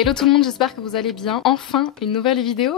Hello tout le monde, j'espère que vous allez bien. Enfin, une nouvelle vidéo.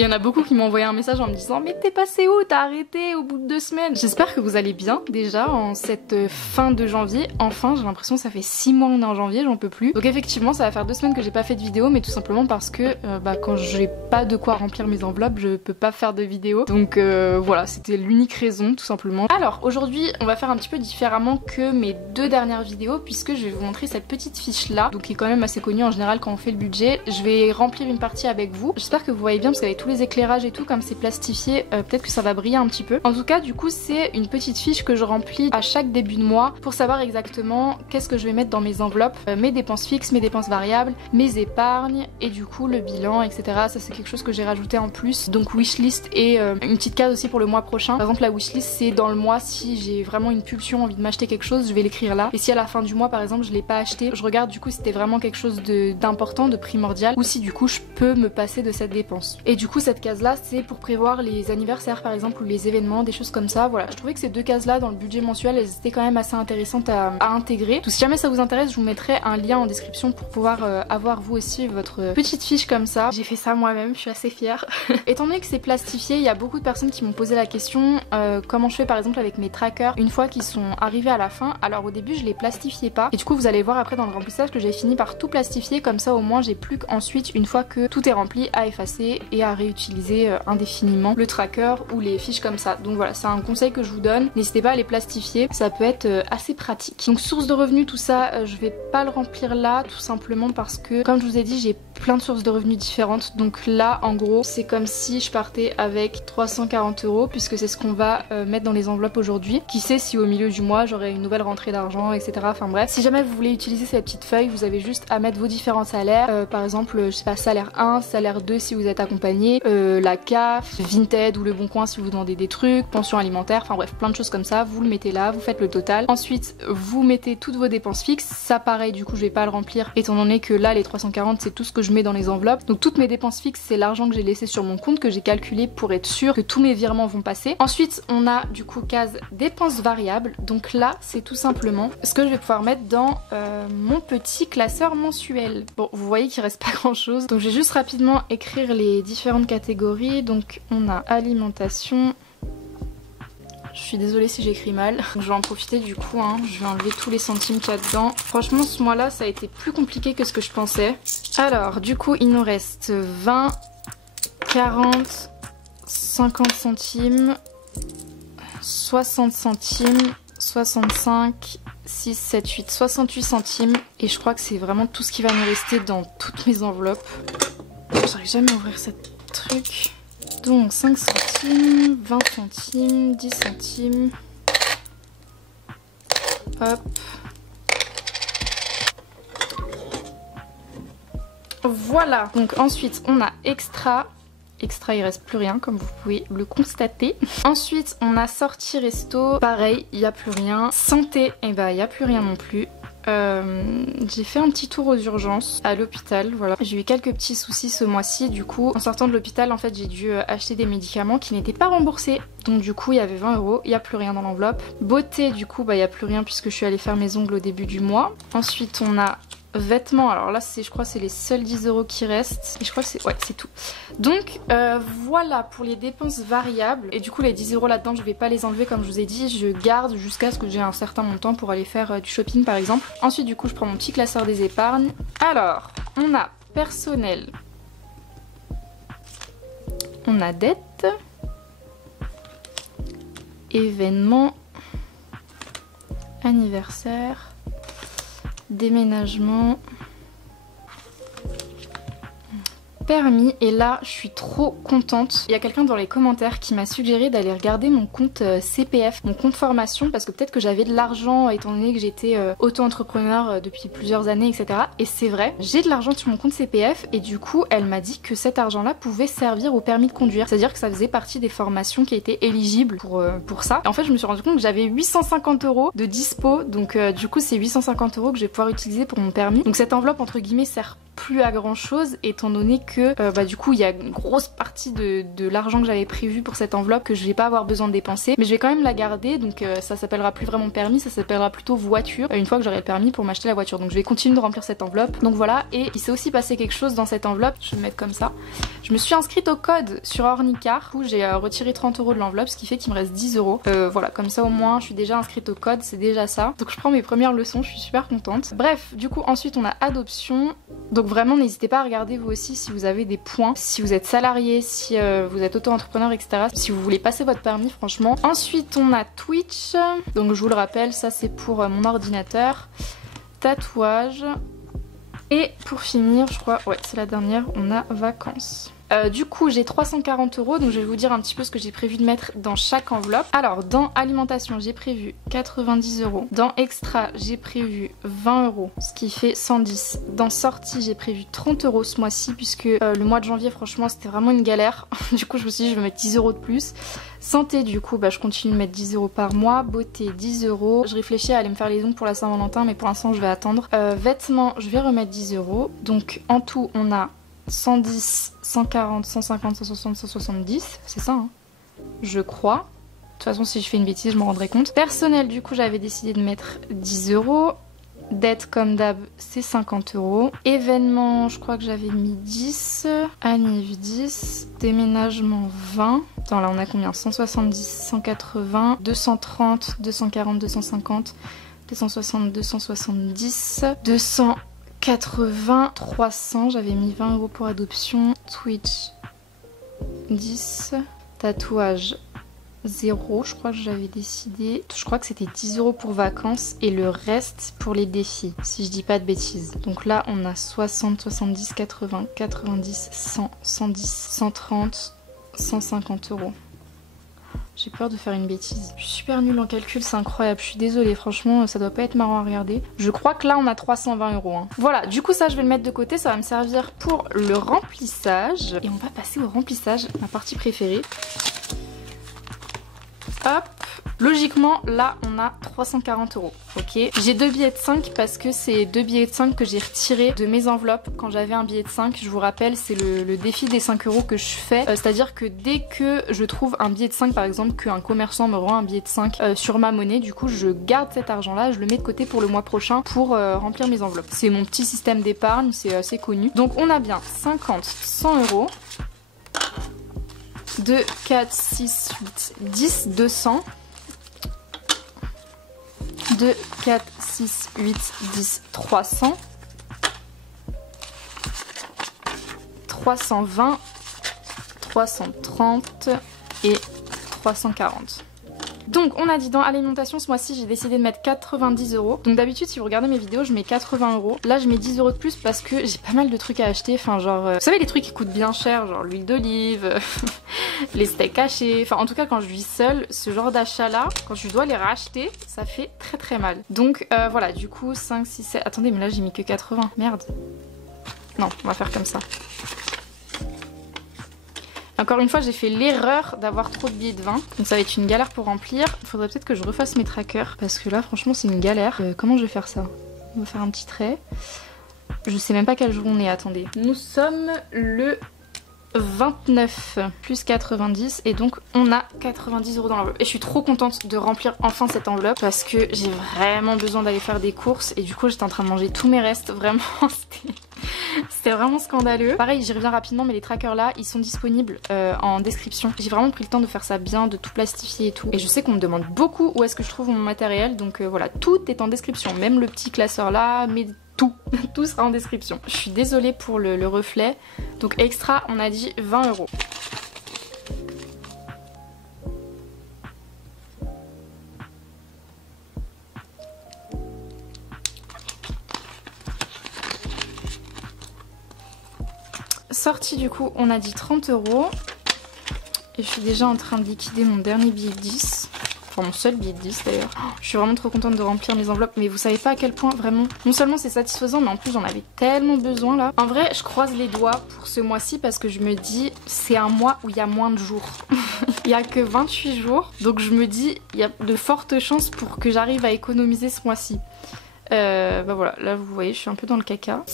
Il y en a beaucoup qui m'ont envoyé un message en me disant mais t'es passé où? T'as arrêté au bout de 2 semaines. J'espère que vous allez bien déjà en cette fin de janvier. Enfin, j'ai l'impression que ça fait 6 mois on est en janvier, j'en peux plus. Donc effectivement, ça va faire 2 semaines que j'ai pas fait de vidéo, mais tout simplement parce que quand j'ai pas de quoi remplir mes enveloppes, je peux pas faire de vidéo. Donc voilà, c'était l'unique raison tout simplement. Alors aujourd'hui, on va faire un petit peu différemment que mes 2 dernières vidéos puisque je vais vous montrer cette petite fiche là, donc qui est quand même assez connue en général quand on fait le budget. Je vais remplir une partie avec vous. J'espère que vous voyez bien parce qu'avec tous les éclairages et tout, comme c'est plastifié, peut-être que ça va briller un petit peu. En tout cas, du coup, c'est une petite fiche que je remplis à chaque début de mois pour savoir exactement qu'est-ce que je vais mettre dans mes enveloppes, mes dépenses fixes, mes dépenses variables, mes épargnes et du coup le bilan, etc. Ça c'est quelque chose que j'ai rajouté en plus. Donc wishlist et une petite case aussi pour le mois prochain. Par exemple, la wishlist c'est dans le mois, si j'ai vraiment une pulsion, envie de m'acheter quelque chose, je vais l'écrire là. Et si à la fin du mois par exemple je l'ai pas acheté, je regarde du coup si c'était vraiment quelque chose d'important, de primordial, ou si du coup je peux me passer de cette dépense. Et du coup cette case là c'est pour prévoir les anniversaires par exemple ou les événements, des choses comme ça. Voilà, je trouvais que ces 2 cases là dans le budget mensuel elles étaient quand même assez intéressantes à intégrer. Donc si jamais ça vous intéresse, je vous mettrai un lien en description pour pouvoir avoir vous aussi votre petite fiche comme ça. J'ai fait ça moi-même, je suis assez fière. Étant donné que c'est plastifié, il y a beaucoup de personnes qui m'ont posé la question comment je fais par exemple avec mes trackers une fois qu'ils sont arrivés à la fin. Alors au début je les plastifiais pas et du coup vous allez voir après dans le remplissage que j'ai fini par tout plastifier, comme ça au moins j'ai plus qu'ensuite une fois que tout est rempli à effacer et à réutiliser indéfiniment le tracker ou les fiches comme ça. Donc voilà, c'est un conseil que je vous donne, n'hésitez pas à les plastifier, ça peut être assez pratique. Donc source de revenus, tout ça je vais pas le remplir là tout simplement parce que comme je vous ai dit j'ai plein de sources de revenus différentes. Donc là en gros c'est comme si je partais avec 340 € puisque c'est ce qu'on va mettre dans les enveloppes aujourd'hui. Qui sait si au milieu du mois j'aurai une nouvelle rentrée d'argent, etc. Enfin bref, si jamais vous voulez utiliser cette petite feuille, vous avez juste à mettre vos différents salaires, par exemple je sais pas, salaire 1, salaire 2 si vous êtes accompagné, la CAF, Vinted ou Le Bon Coin si vous demandez des trucs, pension alimentaire, enfin bref plein de choses comme ça, vous le mettez là, vous faites le total. Ensuite vous mettez toutes vos dépenses fixes, ça pareil du coup je vais pas le remplir étant donné que là les 340 c'est tout ce que je mets dans les enveloppes. Donc toutes mes dépenses fixes c'est l'argent que j'ai laissé sur mon compte, que j'ai calculé pour être sûr que tous mes virements vont passer. Ensuite on a du coup case dépenses variables, donc là c'est tout simplement ce que je vais pouvoir mettre dans mon petit classeur mensuel. Bon vous voyez qu'il reste pas grand chose, donc je vais juste rapidement écrire les différentes catégories. Donc on a alimentation. Je suis désolée si j'écris mal. Donc je vais en profiter du coup, je vais enlever tous les centimes qu'il y a dedans. Franchement ce mois-là ça a été plus compliqué que ce que je pensais. Alors du coup il nous reste 20, 40, 50 centimes, 60 centimes, 65, 6, 7, 8, 68 centimes. Et je crois que c'est vraiment tout ce qui va nous rester dans toutes mes enveloppes. J'arrive jamais à ouvrir ce truc. Donc 5 centimes, 20 centimes, 10 centimes. Hop. Voilà. Donc ensuite on a extra. Extra il reste plus rien comme vous pouvez le constater. Ensuite on a sortie resto. Pareil il n'y a plus rien. Santé, et bah il n'y a plus rien non plus. J'ai fait un petit tour aux urgences à l'hôpital, voilà. J'ai eu quelques petits soucis ce mois-ci, du coup en sortant de l'hôpital en fait j'ai dû acheter des médicaments qui n'étaient pas remboursés. Donc du coup il y avait 20 €, il n'y a plus rien dans l'enveloppe. Beauté du coup il n'y a plus rien puisque je suis allée faire mes ongles au début du mois. Ensuite on a vêtements, alors là je crois c'est les seuls 10 € qui restent et je crois que c'est tout. Donc voilà pour les dépenses variables. Et du coup les 10 € là-dedans je vais pas les enlever comme je vous ai dit, je garde jusqu'à ce que j'ai un certain montant pour aller faire du shopping par exemple. Ensuite du coup je prends mon petit classeur des épargnes. Alors on a personnel, on a dette, événements, anniversaire, déménagement, permis. Et là je suis trop contente, il y a quelqu'un dans les commentaires qui m'a suggéré d'aller regarder mon compte CPF, mon compte formation, parce que peut-être que j'avais de l'argent étant donné que j'étais auto-entrepreneur depuis plusieurs années, etc. Et c'est vrai, j'ai de l'argent sur mon compte CPF et du coup elle m'a dit que cet argent là pouvait servir au permis de conduire, c'est à dire que ça faisait partie des formations qui étaient éligibles pour ça. Et en fait je me suis rendu compte que j'avais 850 € de dispo, donc du coup c'est 850 € que je vais pouvoir utiliser pour mon permis. Donc cette enveloppe entre guillemets sert plus à grand chose étant donné que du coup il y a une grosse partie de l'argent que j'avais prévu pour cette enveloppe que je vais pas avoir besoin de dépenser, mais je vais quand même la garder, donc ça s'appellera plus vraiment permis, ça s'appellera plutôt voiture une fois que j'aurai le permis pour m'acheter la voiture. Donc je vais continuer de remplir cette enveloppe. Donc voilà, et il s'est aussi passé quelque chose dans cette enveloppe, je vais le mettre comme ça. Je me suis inscrite au code sur Ornicar où j'ai retiré 30 € de l'enveloppe, ce qui fait qu'il me reste 10 €. Voilà, comme ça au moins je suis déjà inscrite au code, c'est déjà ça. Donc je prends mes premières leçons, je suis super contente. Bref, du coup ensuite on a adoption. Donc vraiment n'hésitez pas à regarder vous aussi si vous avez des points, si vous êtes salarié, si vous êtes auto-entrepreneur, etc. Si vous voulez passer votre permis, franchement. Ensuite on a Twitch, donc je vous le rappelle, ça c'est pour mon ordinateur. Tatouage. Et pour finir, je crois, ouais c'est la dernière, on a vacances. Du coup j'ai 340 €, donc je vais vous dire un petit peu ce que j'ai prévu de mettre dans chaque enveloppe. Alors dans alimentation j'ai prévu 90 €, dans extra j'ai prévu 20 €, ce qui fait 110. Dans sortie j'ai prévu 30 € ce mois-ci puisque le mois de janvier franchement c'était vraiment une galère. Du coup je me suis dit je vais mettre 10 € de plus. Santé du coup je continue de mettre 10 € par mois. Beauté 10 €. Je réfléchis à aller me faire les ongles pour la Saint-Valentin mais pour l'instant je vais attendre. Vêtements je vais remettre 10 €. Donc en tout on a 110, 140, 150, 160, 170, c'est ça hein, je crois. De toute façon si je fais une bêtise je m'en rendrai compte. Personnel du coup j'avais décidé de mettre 10 €. Dette comme d'hab c'est 50 €. Événement je crois que j'avais mis 10. Anniv 10. Déménagement 20. Attends là on a combien? 170, 180, 230, 240, 250, 260, 270, 280, 300, j'avais mis 20 € pour adoption. Twitch 10. Tatouage 0, je crois que j'avais décidé. Je crois que c'était 10 € pour vacances et le reste pour les défis, si je dis pas de bêtises. Donc là on a 60, 70, 80, 90, 100, 110, 130, 150 €. J'ai peur de faire une bêtise. Je suis super nulle en calcul, c'est incroyable. Je suis désolée, franchement, ça doit pas être marrant à regarder. Je crois que là, on a 320 €. Hein. Voilà, du coup, ça, je vais le mettre de côté. Ça va me servir pour le remplissage. Et on va passer au remplissage, ma partie préférée. Hop. Logiquement, là, on a 340 €. Ok. J'ai 2 billets de 5 parce que c'est 2 billets de 5 que j'ai retirés de mes enveloppes quand j'avais un billet de 5. Je vous rappelle, c'est le défi des 5 € que je fais. C'est-à-dire que dès que je trouve un billet de 5, par exemple, qu'un commerçant me rend un billet de 5 sur ma monnaie, du coup, je garde cet argent-là, je le mets de côté pour le mois prochain pour remplir mes enveloppes. C'est mon petit système d'épargne, c'est assez connu. Donc, on a bien 50, 100 €. 2, 4, 6, 8, 10, 200. 2, 4, 6, 8, 10, 300. 320, 330 et 340. Donc on a dit dans alimentation ce mois-ci j'ai décidé de mettre 90 €. Donc d'habitude si vous regardez mes vidéos je mets 80 €. Là je mets 10 € de plus parce que j'ai pas mal de trucs à acheter. Enfin genre vous savez les trucs qui coûtent bien cher, genre l'huile d'olive, les steaks hachés. Enfin en tout cas quand je vis seule, ce genre d'achat là, quand je dois les racheter, ça fait très très mal. Donc voilà du coup 5, 6, 7... Attendez mais là j'ai mis que 80, merde. Non on va faire comme ça. Encore une fois, j'ai fait l'erreur d'avoir trop de billets de 20. Donc ça va être une galère pour remplir. Il faudrait peut-être que je refasse mes trackers. Parce que là, franchement, c'est une galère. Comment je vais faire ça? On va faire un petit trait. Je sais même pas quel jour on est, attendez. Nous sommes le 29 plus 90 et donc on a 90 € dans l'enveloppe. Et je suis trop contente de remplir enfin cette enveloppe parce que j'ai vraiment besoin d'aller faire des courses. Et du coup, j'étais en train de manger tous mes restes. Vraiment, c'était vraiment scandaleux. Pareil, j'y reviens rapidement, mais les trackers là, ils sont disponibles en description. J'ai vraiment pris le temps de faire ça bien, de tout plastifier et tout. Et je sais qu'on me demande beaucoup où est-ce que je trouve mon matériel. Donc voilà, tout est en description. Même le petit classeur là, mais tout sera en description. Je suis désolée pour le reflet. Donc extra, on a dit 20 €. Sortie du coup, on a dit 30 €. Et je suis déjà en train de liquider mon dernier billet de 10. Enfin mon seul billet de 10 d'ailleurs. Je suis vraiment trop contente de remplir mes enveloppes. Mais vous savez pas à quel point vraiment, non seulement c'est satisfaisant mais en plus j'en avais tellement besoin là. En vrai je croise les doigts pour ce mois-ci parce que je me dis c'est un mois où il y a moins de jours. Il y a que 28 jours. Donc je me dis il y a de fortes chances pour que j'arrive à économiser ce mois-ci. Bah voilà, là vous voyez je suis un peu dans le caca.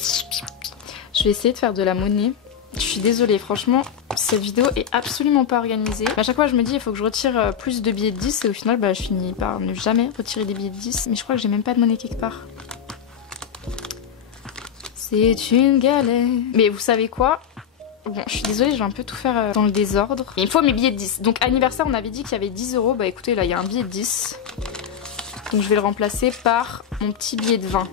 Je Je vais essayer de faire de la monnaie. Je suis désolée, franchement, cette vidéo est absolument pas organisée. À chaque fois, je me dis, il faut que je retire plus de billets de 10 et au final, je finis par ne jamais retirer des billets de 10. Mais je crois que j'ai même pas de monnaie quelque part. C'est une galère. Mais vous savez quoi? Bon, je suis désolée, je vais un peu tout faire dans le désordre. Mais il me faut mes billets de 10. Donc, anniversaire, on avait dit qu'il y avait 10 €. Bah écoutez, là, il y a un billet de 10. Donc, je vais le remplacer par mon petit billet de 20.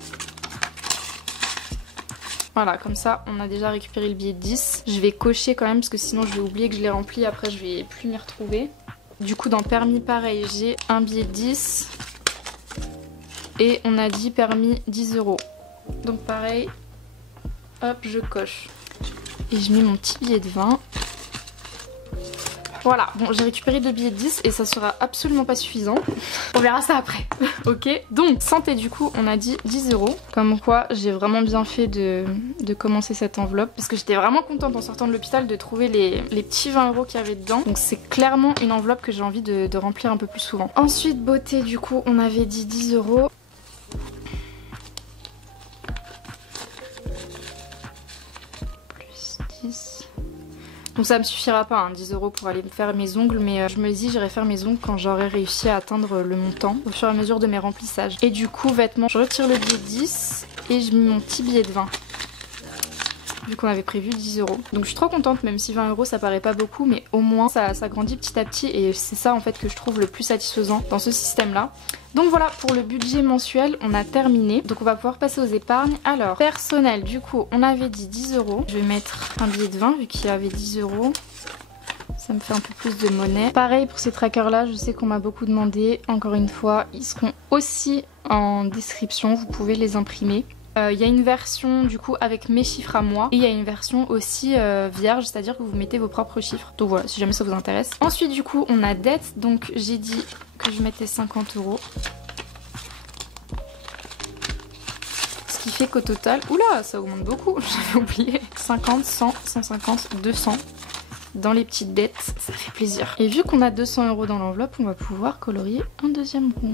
Voilà, comme ça, on a déjà récupéré le billet de 10. Je vais cocher quand même, parce que sinon, je vais oublier que je l'ai rempli. Après, je vais plus m'y retrouver. Du coup, dans permis, pareil, j'ai un billet de 10. Et on a dit permis 10 €. Donc, pareil, hop, je coche. Et je mets mon petit billet de 20. Voilà, bon, j'ai récupéré 2 billets de 10 et ça sera absolument pas suffisant. On verra ça après. Ok, donc santé, du coup, on a dit 10 €. Comme quoi, j'ai vraiment bien fait de commencer cette enveloppe. Parce que j'étais vraiment contente en sortant de l'hôpital de trouver les petits 20 € qu'il y avait dedans. Donc c'est clairement une enveloppe que j'ai envie de remplir un peu plus souvent. Ensuite, beauté, du coup, on avait dit 10 €. Donc ça me suffira pas, hein, 10 € pour aller me faire mes ongles, mais je me dis j'irai faire mes ongles quand j'aurai réussi à atteindre le montant au fur et à mesure de mes remplissages. Et du coup, vêtements, je retire le billet de 10 et je mets mon petit billet de 20. Vu qu'on avait prévu 10 €. Donc je suis trop contente, même si 20 € ça paraît pas beaucoup, mais au moins ça grandit petit à petit et c'est ça en fait que je trouve le plus satisfaisant dans ce système là. Donc voilà, pour le budget mensuel, on a terminé. Donc on va pouvoir passer aux épargnes. Alors, personnel, du coup, on avait dit 10 €. Je vais mettre un billet de 20 vu qu'il y avait 10 €. Ça me fait un peu plus de monnaie. Pareil pour ces trackers là, je sais qu'on m'a beaucoup demandé. Encore une fois, ils seront aussi en description, vous pouvez les imprimer. Il y a une version du coup avec mes chiffres à moi et il y a une version aussi vierge, c'est-à-dire que vous mettez vos propres chiffres. Donc voilà, si jamais ça vous intéresse. Ensuite du coup on a dette, donc j'ai dit que je mettais 50 €. Ce qui fait qu'au total, oula ça augmente beaucoup, j'avais oublié. 50, 100, 150, 200 dans les petites dettes, ça fait plaisir. Et vu qu'on a 200 € dans l'enveloppe, on va pouvoir colorier un deuxième rond.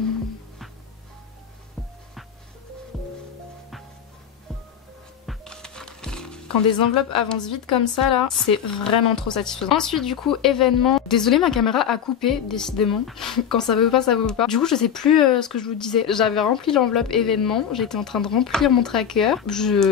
Quand des enveloppes avancent vite comme ça là, c'est vraiment trop satisfaisant. Ensuite du coup, événements. Désolée, ma caméra a coupé, décidément. Quand ça veut pas, ça veut pas. Du coup, je sais plus ce que je vous disais. J'avais rempli l'enveloppe événements, j'étais en train de remplir mon tracker.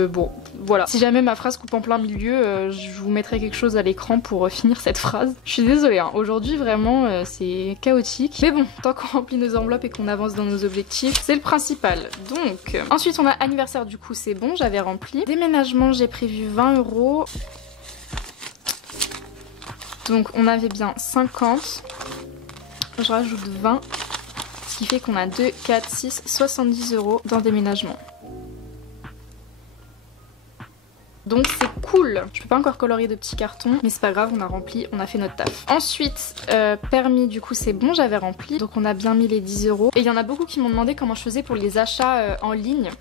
Bon, voilà. Si jamais ma phrase coupe en plein milieu, je vous mettrai quelque chose à l'écran pour finir cette phrase. Je suis désolée, hein. Aujourd'hui vraiment c'est chaotique. Mais bon, tant qu'on remplit nos enveloppes et qu'on avance dans nos objectifs, c'est le principal. Donc, ensuite on a anniversaire, du coup c'est bon, j'avais rempli. Déménagement, j'ai prévu 20 €. Donc on avait bien 50. Je rajoute 20. Ce qui fait qu'on a 2, 4, 6, 70 € dans déménagement. Donc c'est cool. Je peux pas encore colorier de petits cartons, mais c'est pas grave, on a rempli, on a fait notre taf. Ensuite, permis, du coup c'est bon, j'avais rempli. Donc on a bien mis les 10 €. Et il y en a beaucoup qui m'ont demandé comment je faisais pour les achats en ligne.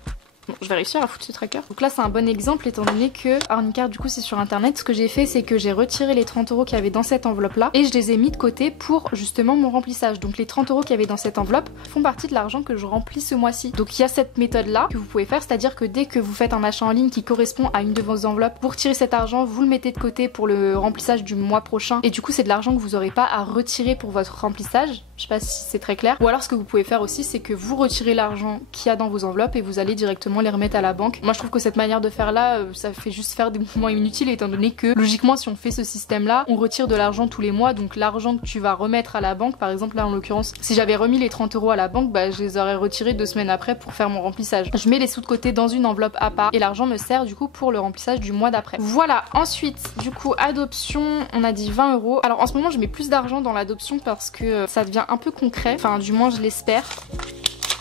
Bon, je vais réussir à foutre ce tracker. Donc là c'est un bon exemple étant donné que Arnicard du coup c'est sur internet. Ce que j'ai fait c'est que j'ai retiré les 30 € qu'il y avait dans cette enveloppe là et je les ai mis de côté pour justement mon remplissage. Donc les 30 € qu'il y avait dans cette enveloppe font partie de l'argent que je remplis ce mois-ci. Donc il y a cette méthode là que vous pouvez faire, c'est-à-dire que dès que vous faites un achat en ligne qui correspond à une de vos enveloppes, pour retirer cet argent vous le mettez de côté pour le remplissage du mois prochain et du coup c'est de l'argent que vous n'aurez pas à retirer pour votre remplissage. Je sais pas si c'est très clair. Ou alors ce que vous pouvez faire aussi c'est que vous retirez l'argent qu'il y a dans vos enveloppes et vous allez directement les remettre à la banque. Moi je trouve que cette manière de faire là ça fait juste faire des mouvements inutiles étant donné que logiquement si on fait ce système là on retire de l'argent tous les mois, donc l'argent que tu vas remettre à la banque, par exemple là en l'occurrence si j'avais remis les 30 € à la banque, bah je les aurais retirés 2 semaines après pour faire mon remplissage. Je mets les sous de côté dans une enveloppe à part et l'argent me sert du coup pour le remplissage du mois d'après. Voilà, ensuite du coup adoption, on a dit 20 €. Alors en ce moment je mets plus d'argent dans l'adoption parce que ça devient un peu concret, enfin du moins je l'espère.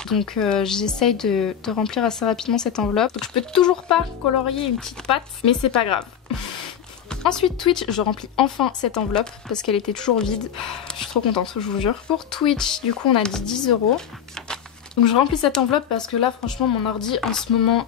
Donc j'essaye de remplir assez rapidement cette enveloppe. Donc je peux toujours pas colorier une petite patte, mais c'est pas grave. Ensuite Twitch, je remplis enfin cette enveloppe parce qu'elle était toujours vide. Je suis trop contente, je vous jure. Pour Twitch, du coup on a dit 10 €. Donc je remplis cette enveloppe parce que là franchement mon ordi en ce moment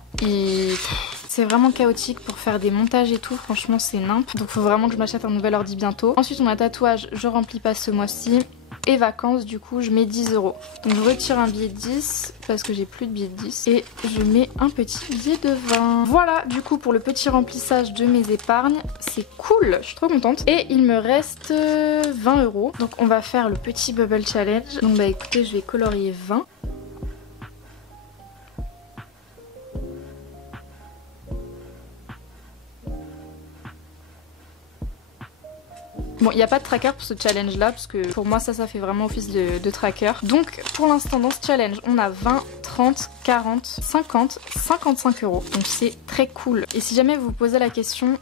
c'est vraiment chaotique pour faire des montages et tout, franchement c'est nimp. Donc faut vraiment que je m'achète un nouvel ordi bientôt. Ensuite on a tatouage, je remplis pas ce mois-ci. et vacances, du coup je mets 10 €. Donc je retire un billet de 10 parce que j'ai plus de billet de 10 et je mets un petit billet de 20. Voilà du coup pour le petit remplissage de mes épargnes, c'est cool, je suis trop contente. Et il me reste 20 €. Donc on va faire le petit bubble challenge. Donc bah écoutez, je vais colorier 20. Bon, il n'y a pas de tracker pour ce challenge là parce que pour moi ça fait vraiment office de tracker. Donc pour l'instant dans ce challenge on a 20, 30, 40, 50, 55 €. Donc c'est très cool. Et si jamais vous vous posez la question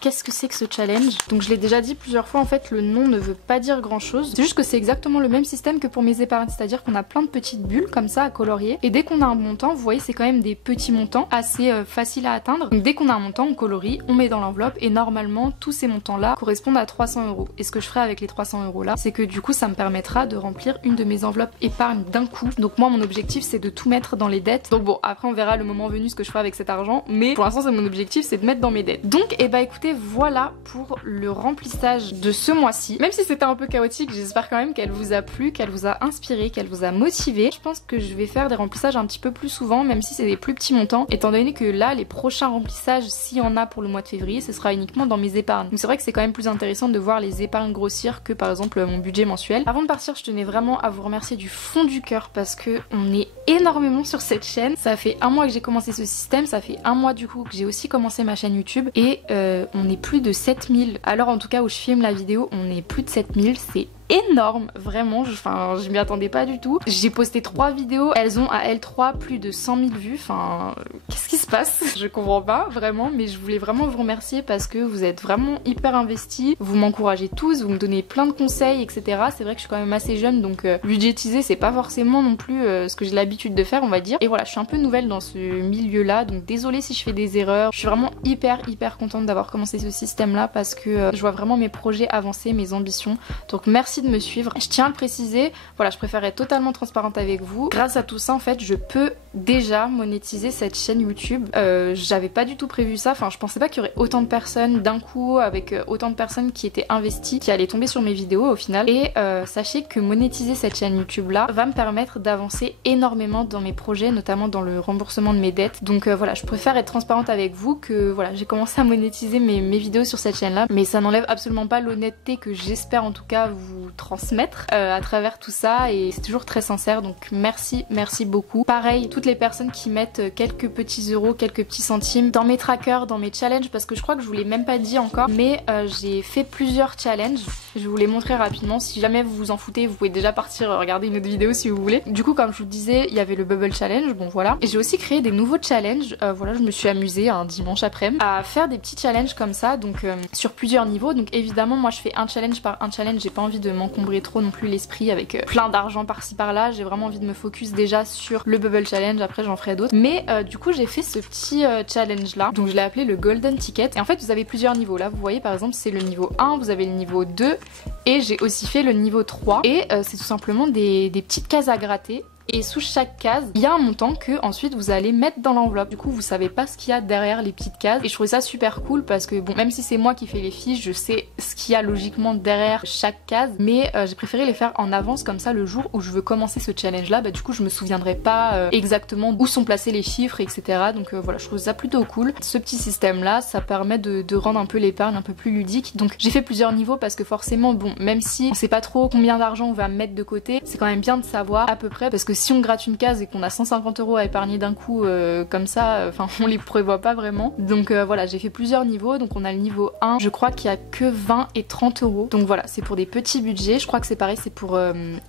qu'est-ce que c'est que ce challenge, donc je l'ai déjà dit plusieurs fois, en fait le nom ne veut pas dire grand chose. C'est juste que c'est exactement le même système que pour mes épargnes, c'est-à-dire qu'on a plein de petites bulles comme ça à colorier. Et dès qu'on a un montant, vous voyez c'est quand même des petits montants assez faciles à atteindre. Donc dès qu'on a un montant on colorie, on met dans l'enveloppe et normalement tous ces montants là correspondent à 300 €. Et ce que je ferai avec les 300 € là, c'est que du coup ça me permettra de remplir une de mes enveloppes épargne d'un coup. Donc moi mon objectif c'est de tout mettre dans les dettes. Donc bon, après on verra le moment venu ce que je ferai avec cet argent, mais pour l'instant c'est mon objectif, c'est de mettre dans mes dettes. Donc et bah écoutez, voilà pour le remplissage de ce mois-ci. Même si c'était un peu chaotique, j'espère quand même qu'elle vous a plu, qu'elle vous a inspiré, qu'elle vous a motivé. Je pense que je vais faire des remplissages un petit peu plus souvent, même si c'est des plus petits montants, étant donné que là les prochains remplissages, s'il y en a pour le mois de février, ce sera uniquement dans mes épargnes. Donc c'est vrai que c'est quand même plus intéressant de voir les épargnes grossir que par exemple mon budget mensuel. Avant de partir, je tenais vraiment à vous remercier du fond du cœur parce que on est énormément sur cette chaîne. Ça fait un mois que j'ai commencé ce système, ça fait un mois du coup que j'ai aussi commencé ma chaîne YouTube et on est plus de 7000. Alors en tout cas où je filme la vidéo, on est plus de 7000, c'est énorme, vraiment, je m'y attendais pas du tout. J'ai posté 3 vidéos, elles ont à elles 3 plus de 100 000 vues, qu'est-ce qui se passe? Je comprends pas, vraiment, mais je voulais vraiment vous remercier parce que vous êtes vraiment hyper investis, vous m'encouragez tous, vous me donnez plein de conseils, etc. C'est vrai que je suis quand même assez jeune, donc budgétiser c'est pas forcément non plus ce que j'ai l'habitude de faire, on va dire. Et voilà, je suis un peu nouvelle dans ce milieu-là, donc désolée si je fais des erreurs. Je suis vraiment hyper contente d'avoir commencé ce système-là parce que je vois vraiment mes projets avancer, mes ambitions, donc merci de me suivre. Je tiens à le préciser, voilà, je préfère être totalement transparente avec vous. Grâce à tout ça, en fait, je peux déjà monétiser cette chaîne YouTube. J'avais pas du tout prévu ça, je pensais pas qu'il y aurait autant de personnes d'un coup, avec autant de personnes qui étaient investies, qui allaient tomber sur mes vidéos au final. Et sachez que monétiser cette chaîne YouTube là va me permettre d'avancer énormément dans mes projets, notamment dans le remboursement de mes dettes. Donc voilà, je préfère être transparente avec vous que voilà, j'ai commencé à monétiser mes vidéos sur cette chaîne là, mais ça n'enlève absolument pas l'honnêteté que j'espère en tout cas vous transmettre à travers tout ça, et c'est toujours très sincère, donc merci beaucoup. Pareil, toutes les personnes qui mettent quelques petits euros, quelques petits centimes dans mes trackers, dans mes challenges, parce que je crois que je vous l'ai même pas dit encore, mais j'ai fait plusieurs challenges, je vais vous les montrer rapidement. Si jamais vous vous en foutez, vous pouvez déjà partir regarder une autre vidéo si vous voulez. Du coup, comme je vous disais, il y avait le Bubble Challenge, bon voilà, et j'ai aussi créé des nouveaux challenges. Voilà, je me suis amusée un dimanche après-midi à faire des petits challenges comme ça, donc sur plusieurs niveaux. Donc évidemment moi je fais un challenge par un challenge, j'ai pas envie de m'encombrer trop non plus l'esprit avec plein d'argent par-ci par-là. J'ai vraiment envie de me focus déjà sur le Bubble Challenge, après j'en ferai d'autres. Mais du coup j'ai fait ce petit challenge là, donc je l'ai appelé le Golden Ticket. Et en fait vous avez plusieurs niveaux là, vous voyez par exemple c'est le niveau 1, vous avez le niveau 2 et j'ai aussi fait le niveau 3. Et c'est tout simplement des petites cases à gratter. Et sous chaque case, il y a un montant que ensuite vous allez mettre dans l'enveloppe. Du coup, vous savez pas ce qu'il y a derrière les petites cases. Et je trouvais ça super cool parce que bon, même si c'est moi qui fais les fiches, je sais ce qu'il y a logiquement derrière chaque case. Mais j'ai préféré les faire en avance, comme ça le jour où je veux commencer ce challenge là, du coup je me souviendrai pas exactement où sont placés les chiffres, etc. Donc voilà, je trouve ça plutôt cool. Ce petit système là, ça permet de rendre un peu l'épargne un peu plus ludique. Donc j'ai fait plusieurs niveaux parce que forcément, bon, même si on sait pas trop combien d'argent on va mettre de côté, c'est quand même bien de savoir à peu près, parce que si on gratte une case et qu'on a 150 € à épargner d'un coup comme ça, on les prévoit pas vraiment. Donc voilà, j'ai fait plusieurs niveaux. Donc on a le niveau 1, je crois qu'il y a que 20 et 30 €. Donc voilà, c'est pour des petits budgets. Je crois que c'est pareil, c'est pour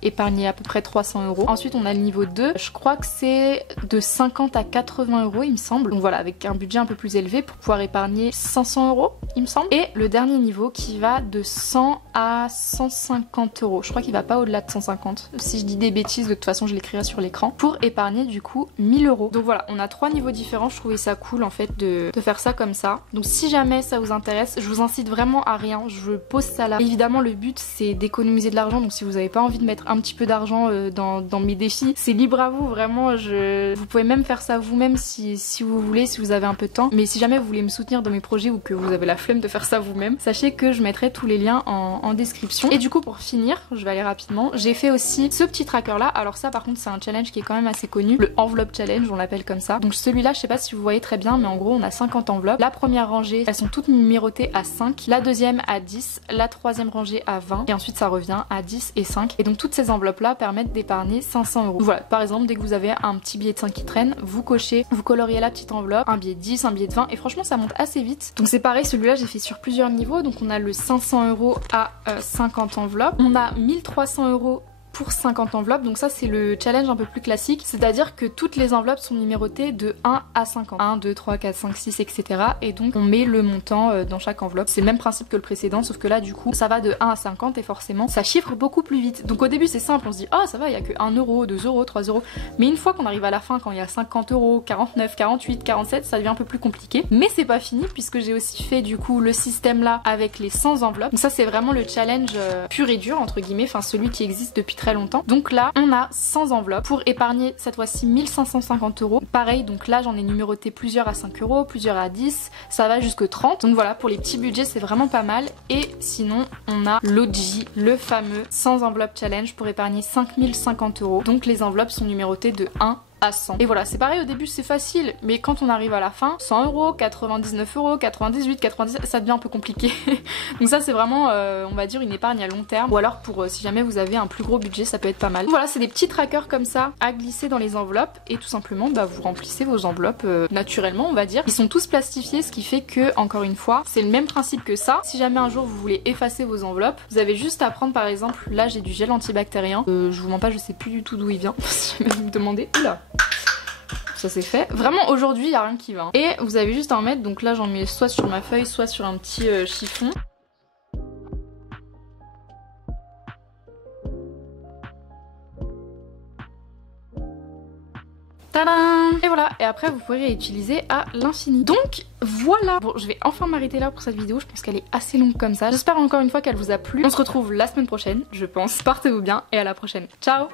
épargner à peu près 300 €. Ensuite on a le niveau 2, je crois que c'est de 50 à 80 € il me semble. Donc voilà, avec un budget un peu plus élevé pour pouvoir épargner 500 € il me semble. Et le dernier niveau qui va de 100 à 150 €. Je crois qu'il va pas au-delà de 150. Si je dis des bêtises, de toute façon je l'écris décrirai sur l'écran, pour épargner du coup 1000 €. Donc voilà, on a 3 niveaux différents, je trouvais ça cool en fait de faire ça comme ça. Donc si jamais ça vous intéresse, je vous incite vraiment à rien, je pose ça là. Évidemment le but c'est d'économiser de l'argent, donc si vous n'avez pas envie de mettre un petit peu d'argent dans mes défis, c'est libre à vous, vraiment. Vous pouvez même faire ça vous-même si vous voulez, si vous avez un peu de temps. Mais si jamais vous voulez me soutenir dans mes projets ou que vous avez la flemme de faire ça vous-même, sachez que je mettrai tous les liens en description. Et du coup pour finir, je vais aller rapidement, j'ai fait aussi ce petit tracker là. Alors ça par contre c'est un challenge qui est quand même assez connu, le enveloppe challenge on l'appelle comme ça. Donc celui-là je sais pas si vous voyez très bien, mais en gros on a 50 enveloppes. La première rangée, elles sont toutes numérotées à 5, la deuxième à 10, la troisième rangée à 20 et ensuite ça revient à 10 et 5. Et donc toutes ces enveloppes là permettent d'épargner 500 €. Voilà, par exemple dès que vous avez un petit billet de 5 qui traîne, vous cochez, vous coloriez la petite enveloppe, un billet de 10, un billet de 20 et franchement ça monte assez vite. Donc c'est pareil, celui-là j'ai fait sur plusieurs niveaux. Donc on a le 500 € à 50 enveloppes, on a 1300 € pour 50 enveloppes, donc ça c'est le challenge un peu plus classique, c'est-à-dire que toutes les enveloppes sont numérotées de 1 à 50. 1, 2, 3, 4, 5, 6, etc. Et donc on met le montant dans chaque enveloppe. C'est le même principe que le précédent, sauf que là du coup ça va de 1 à 50 et forcément ça chiffre beaucoup plus vite. Donc au début c'est simple, on se dit oh ça va, il y a que 1 €, 2 €, 3 €. Mais une fois qu'on arrive à la fin, quand il y a 50 €, 49, 48, 47, ça devient un peu plus compliqué. Mais c'est pas fini puisque j'ai aussi fait du coup le système là avec les 100 enveloppes. Donc ça c'est vraiment le challenge pur et dur entre guillemets, enfin celui qui existe depuis très longtemps. Donc là on a 100 enveloppes pour épargner cette fois-ci 1550 €. Pareil, donc là j'en ai numéroté plusieurs à 5 €, plusieurs à 10, ça va jusque 30. Donc voilà, pour les petits budgets c'est vraiment pas mal. Et sinon on a l'OG, le fameux 100 enveloppes challenge pour épargner 5050 €. Donc les enveloppes sont numérotées de 1 à 100. Et voilà, c'est pareil, au début c'est facile, mais quand on arrive à la fin, 100 €, 99 €, 98, 97, ça devient un peu compliqué. Donc ça c'est vraiment, on va dire, une épargne à long terme. Ou alors pour si jamais vous avez un plus gros budget, ça peut être pas mal. Voilà, c'est des petits trackers comme ça à glisser dans les enveloppes et tout simplement vous remplissez vos enveloppes naturellement, on va dire. Ils sont tous plastifiés, ce qui fait que, encore une fois, c'est le même principe que ça. Si jamais un jour vous voulez effacer vos enveloppes, vous avez juste à prendre par exemple, là j'ai du gel antibactérien. Je vous mens pas, je sais plus du tout d'où il vient. Si jamais vous me demandez. Oula, ça c'est fait. Vraiment aujourd'hui il n'y a rien qui va. Hein. Et vous avez juste à en mettre, donc là j'en mets soit sur ma feuille, soit sur un petit chiffon. Tadam! Et voilà, et après vous pourrez réutiliser à l'infini. Donc voilà. Bon, je vais enfin m'arrêter là pour cette vidéo, je pense qu'elle est assez longue comme ça. J'espère encore une fois qu'elle vous a plu. On se retrouve la semaine prochaine, je pense. Portez-vous bien et à la prochaine. Ciao!